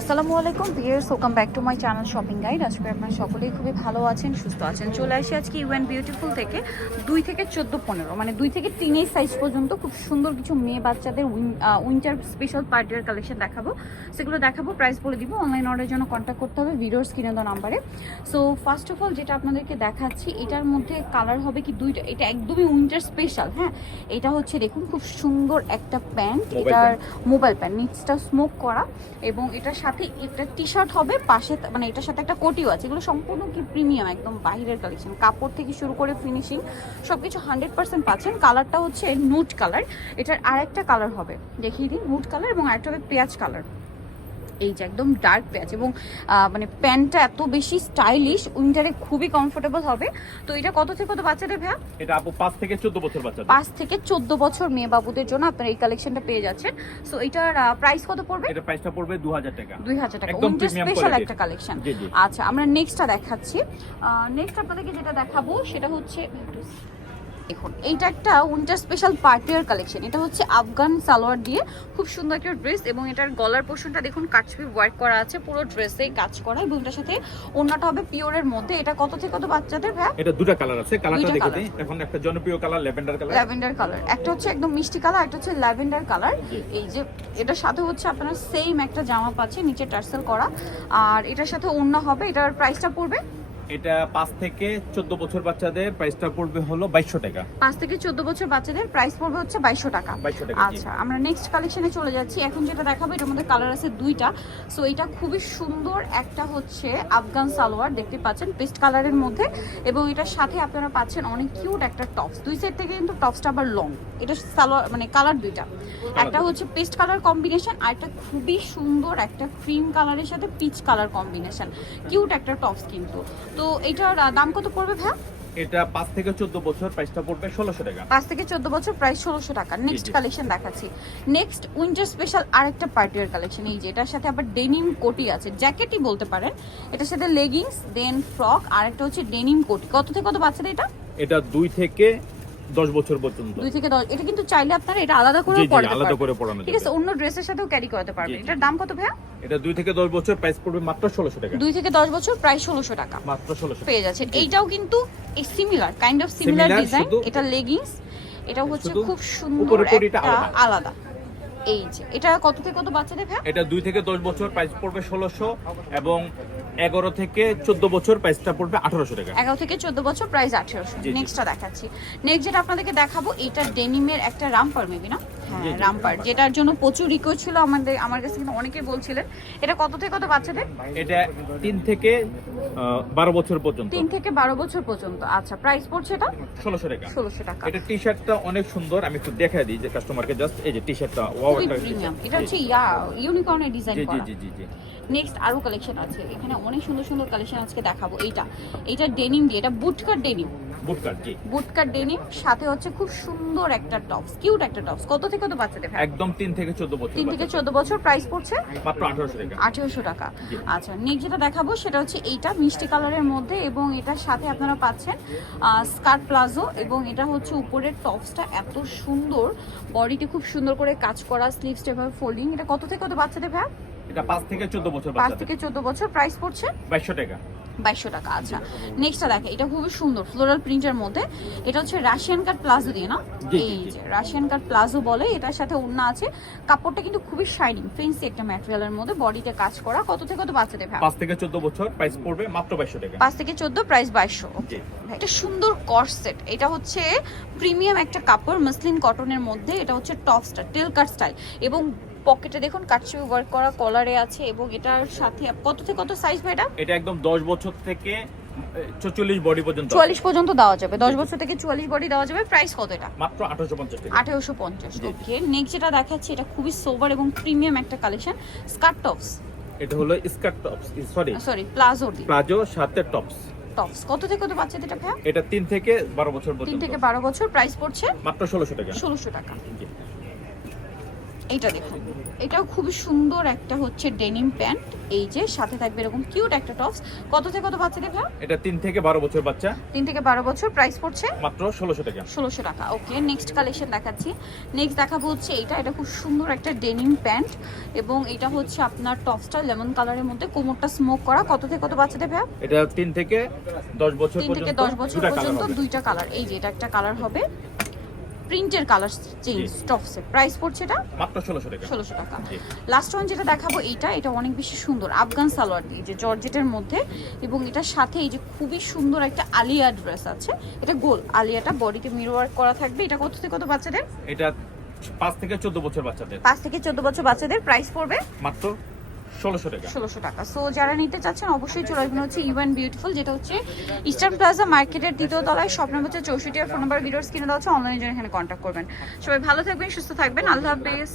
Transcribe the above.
আসসালামু আলাইকুম viewers, welcome back to my channel shopping guide. আজকে আপনারা সকলেই খুবই ভালো আছেন, সুস্থ আছেন। চলে আসি আজকে ইউ অ্যান্ড বিউটিফুল থেকে 2 থেকে 14-15 মানে 2 থেকে টিনেজ সাইজ পর্যন্ত খুব সুন্দর কিছু মেয়ে বাচ্চাদের উইন্টার স্পেশাল পার্টির কালেকশন দেখাবো। সেগুলো দেখাবো, প্রাইস বলে দিব। অনলাইন অর্ডারের জন্য কন্ট্যাক্ট করতে হবে ভিডিওর স্ক্রিনে দেওয়া নাম্বারে। সো ফার্স্ট অফ অল যেটা আপনাদেরকে দেখাচ্ছি, এটার মধ্যে কালার হবে কি দুইটা। এটা একদমই উইন্টার স্পেশাল। হ্যাঁ, এটা হচ্ছে দেখুন খুব সুন্দর একটা প্যান্ট, এটার মোবাইল প্যান্ট, নিচটা স্মোক করা, এবং এটার সাথে একটা টি শার্ট হবে পাশে, মানে এটার সাথে একটা কোটিও আছে। এগুলো সম্পূর্ণ কি প্রিমিয়াম, একদম বাইরের কালেকশন। কাপড় থেকে শুরু করে ফিনিশিং সবকিছু 100% পাচ্ছেন। কালারটা হচ্ছে নুট কালার। এটার আরেকটা কালার হবে, দেখিয়ে দিই, নুট কালার, এবং আরেকটা হবে পেঁয়াজ কালার। এই যে একদম ডার্ক পেঁয়াজ, এবং মানে প্যান্টটা এত বেশি স্টাইলিশ, উইন্টারে খুবই কমফোর্টেবল হবে। তো এটা কত থেকে কত বাচ্চাদের ভাইয়া? এটা আপু 5 থেকে 14 বছর বাচ্চাদের। 5 থেকে 14 বছর মেয়ে বাবুদের জন্য আপনারা এই কালেকশনটা পেয়ে যাচ্ছেন। সো এটার প্রাইস কত পড়বে? এটা প্রাইসটা পড়বে 2000 টাকা। 2000 টাকা, একদম উইন্টার প্রিমিয়াম স্পেশাল কোয়ালিটি একটা কালেকশন। জি জি। আচ্ছা, আমরা নেক্সটটা দেখাচ্ছি। নেক্সট আপনাদেরকে যেটা দেখাবো সেটা হচ্ছে, দেখুন এইটা একটা উইন্টার স্পেশাল পার্টিয়ার কালেকশন। এটা হচ্ছে আফগান সালোয়ার দিয়ে খুব সুন্দর একটা ড্রেস, এবং এটার গলার পোর্শনটা দেখুন কাটছবি ওয়ার্ক করা আছে, পুরো ড্রেসে কাজ করা, এবং এটার সাথে ওড়নাটা হবে পিওরের মধ্যে। এটা কত থেকে কত বাচ্চাদের ভাই? এটা দুটো কালার আছে, কালারটা দেখে দিই। এখন একটা জনপ্রিয় colour lavender colour. Lavender colour, একটা হচ্ছে একদম মিষ্টি কালার, একটা হচ্ছে ল্যাভেন্ডার কালার। এই যে এটার সাথে হচ্ছে আপনারা সেম একটা জামা পাচ্ছেন, নিচে টার্সেল করা, আর এটার সাথে ওড়না হবে। এটার প্রাইসটা পড়বে, এটা 5 থেকে 14 বছর বাচ্চাদের প্রাইসটা পড়বে হলো 2200 টাকা। 5 থেকে 14 বছর বাচ্চাদের প্রাইস পড়বে হচ্ছে 2200 টাকা। 2200 টাকা। আচ্ছা, আমরা নেক্সট কালেকশনে চলে যাচ্ছি। এখন যেটা দেখাবো এটার মধ্যে কালার আছে দুইটা। সো এটা খুবই সুন্দর, একটা হচ্ছে আফগান সালোয়ার, দেখতে পাচ্ছেন পেস্ট কালারের মধ্যে, এবং এটার সাথে আপনারা পাচ্ছেন অনেক কিউট একটা টপস। দুই সাইড থেকে কিন্তু টপসটা আবার লং। এটা সালোয়ার মানে কালার দুইটা, একটা হচ্ছে পেস্ট কালার কম্বিনেশন, আর একটা খুবই সুন্দর একটা ক্রিম কালারের সাথে পিচ কালার কম্বিনেশন। কিউট একটা টপস কিন্তু। তো এটার দাম কত পড়বে ভাই? এটা 5 থেকে 14 বছর প্রাইসটা পড়বে 1600 টাকা। 5 থেকে 14 বছর প্রাইস 1600 টাকা। নেক্সট কালেকশন দেখাচ্ছি। নেক্সট উইন্টার স্পেশাল আরেকটা পার্টিয়ার কালেকশন। এই যে এটার সাথে আবার ডেনিম কোটি আছে, জ্যাকেটই বলতে পারেন। এটার সাথে লেগিংস, দেন ফ্রক, আর একটা হচ্ছে ডেনিম কোটি। কত থেকে কত বাচ্চাদের এটা? এটা 2 থেকে 10 বছর পর্যন্ত। 2 থেকে 10। এটা কিন্তু চাইলে আপনারা এটা আলাদা করে পরতে পারবেন, আলাদা করে পরানো যাবে। ঠিক আছে, অন্য ড্রেসের সাথেও ক্যারি করতে পারবেন। এটার দাম কত ভাইয়া? এটা 2 থেকে 10 বছর প্রাইস পড়বে মাত্র 1600 টাকা। 2 থেকে 10 বছর প্রাইস 1600 টাকা মাত্র 1600 পেয়ে যাচ্ছেন। এইটাও কিন্তু similar, kind of similar design. এটা লেগিংস, এটা হচ্ছে খুব সুন্দর একটা আলাদা। এই যে এটা কত থেকে কত বাচ্চাদের ভাই? এটা 2 থেকে 10 বছর প্রাইস পড়বে 1600, এবং 11 থেকে 14 বছর প্রাইসটা পড়বে 1800 টাকা। 11 থেকে 14 বছর প্রাইস 1800। নেক্সটটা দেখাচ্ছি। নেক্সট যেটা আপনাদেরকে দেখাবো, এটা ডেনিমের একটা রামপার, মেবি না? হ্যাঁ, রামপার, যেটার জন্য প্রচুর রিকোয়েস্ট ছিল আমার কাছে, কিন্তু অনেকে বলছিলেন। এটা কত থেকে কত বাচ্চাদের? এটা 3 থেকে 12 বছর পর্যন্ত। 3 থেকে 12 বছর পর্যন্ত। আচ্ছা, প্রাইস পড়ছে এটা 1600 টাকা। 1600 টাকা। এটা টি-শার্টটা অনেক সুন্দর, আমি একটু দেখাই দিই যে কাস্টমারকে। জাস্ট এই যে টি-শার্টটা, ওয়াও একটা প্রিমিয়াম। এটা হচ্ছে ইউনিকর্নের ডিজাইন জি করা। জি জি জি। নেক্সট আরো কালেকশন আছে, এখানে অনেক সুন্দর সুন্দর কালেকশন আজকে দেখাবো। এইটা ডেনিম দিয়ে, এটা বুটকাট ডেনিম, বুটকাট জি। বুটকাট ডেনিম, সাথে হচ্ছে খুব সুন্দর একটা টপস, কিউট একটা টপস। কত থেকে কত বাচ্চাদের ভাই? একদম 3 থেকে 14 বছর। 3 থেকে 14 বছর প্রাইস পড়ছে মাত্র 1800 টাকা। 1800 টাকা। আচ্ছা, নেক্সট যেটা দেখাবো সেটা হচ্ছে এইটা মিষ্টি কালারের মধ্যে, এবং এটার সাথে আপনারা পাচ্ছেন স্কার্ট প্লাজো, এবং এটা হচ্ছে উপরের টপসটা এত সুন্দর, বডিতে খুব সুন্দর করে কাজ করা, স্লিভসটা এভাবে ফোল্ডিং। এটা কত থেকে কত বাচ্চাদের ভাই? এটা 5 থেকে 14 বছর 5 বাচ্চাদের। থেকে 14 বছর প্রাইস পড়ছে 2200 টাকা। 2200 টাকা। আচ্ছা, নেক্সটটা দেখে, এটা খুবই সুন্দর ফ্লোরাল প্রিন্টের মধ্যে। এটা হচ্ছে রাশিয়ান কাট প্লাজো দিয়ে না? এই যে রাশিয়ান কাট প্লাজো বলে। এটার সাথে ওড়না আছে, কাপড়টা কিন্তু খুবই শাইনিং, ফেন্সি একটা ম্যাটেরিয়ালের মধ্যে, বডিতে কাজ করা। কত থেকে কত বাচ্চাদের ভাই? 5 থেকে 14 বছর প্রাইস পড়বে মাত্র 2200 টাকা। 5 থেকে 14 প্রাইস 2200। ওকে, এটা সুন্দর কর্সেট। এটা হচ্ছে প্রিমিয়াম একটা কাপড়, মসলিন কটনের মধ্যে। এটা হচ্ছে টপসটা টেল কাট স্টাইল, এবং পকেটে দেখুন কাটছবি ওয়ার্ক করা, কলারে আছে, এবং এটার সাথে কত থেকে কত সাইজ ভাই এটা? এটা একদম 10 বছর থেকে 44 বডি পর্যন্ত। 44 পর্যন্ত দেওয়া যাবে, 10 বছর থেকে 44 বডি দেওয়া যাবে। প্রাইস কত এটা? মাত্র 1850 টাকা। 1850। ওকে, নেক্সট যেটা দেখাচ্ছি, এটা খুবই সোবার এবং প্রিমিয়াম একটা কালেকশন, স্কার্ট টপস। এটা হলো স্কার্ট টপস, সরি প্লাজো দি, প্লাজো সাথে টপস। টপস কত থেকে কত বাচ্চাদের এটা ভাই? এটা 3 থেকে 12 বছর 3 পর্যন্ত। থেকে 12 বছর প্রাইস পড়ছে মাত্র 1600 টাকা। 1600 টাকা। এইটা দেখুন, এটাও খুবই সুন্দর একটা হচ্ছে ডেনিম প্যান্ট, এই যে সাথে থাকবে এরকম কিউট একটা টপস। কত থেকে কত বাচ্চাদের ভাই? এটা 3 থেকে 12 বছর বাচ্চা, 3 থেকে 12 বছর, প্রাইস পড়ছে মাত্র 1600 টাকা। 1600 টাকা। ওকে, নেক্সট কালেকশন দেখাচ্ছি। নেক্সট দেখাবো হচ্ছে এটা খুব সুন্দর একটা ডেনিম প্যান্ট এবং এটা হচ্ছে আপনার টপসটা লেমন কালারের মধ্যে, কোমরটা স্মোক করা। কত থেকে কত বাচ্চাদের ভাই? এটা 3 থেকে 10 বছর 3 থেকে পর্যন্ত 10 বছর দুটা কালার পর্যন্ত হবে। দুইটা কালার, এই যে এটা একটা কালার হবে, প্রিন্টের কালার চেঞ্জ টপসে। প্রাইস পড়ছে এটা মাত্র 1600 টাকা। 1600 টাকা। জি। লাস্ট ওয়ান যেটা দেখাবো এটা অনেক বেশি সুন্দর, আফগান সালোয়ার দিয়ে যে জর্জেটের মধ্যে, এবং এটার সাথে এই যে খুবই সুন্দর একটা আলিয়া ড্রেস আছে, এটা গোল আলিয়াটা বডিতে মিরর ওয়ার্ক করা থাকবে। এটা কত থেকে কত বাচ্চাদের? এটা 5 থেকে 14 বছর বাচ্চাদের, 5 থেকে 14 বছর বাচ্চাদের। প্রাইস পড়বে মাত্র 1600 টাকা। 1600 টাকা। সো যারা নিতে চাচ্ছেন অবশ্যই চলে আসবেন হচ্ছে ইউ অ্যান্ড বিউটিফুল, যেটা হচ্ছে ইস্টার্ন প্লাজা মার্কেটের 2য় তলায়, শপ নাম্বার হচ্ছে 64 আর ফোন নাম্বার ভিডিওর স্ক্রিনে দেওয়া আছে, অনলাইনের জন্য এখানে কন্ট্যাক্ট করবেন। সবাই ভালো থাকবেন, সুস্থ থাকবেন, আল্লাহ হাফেজ।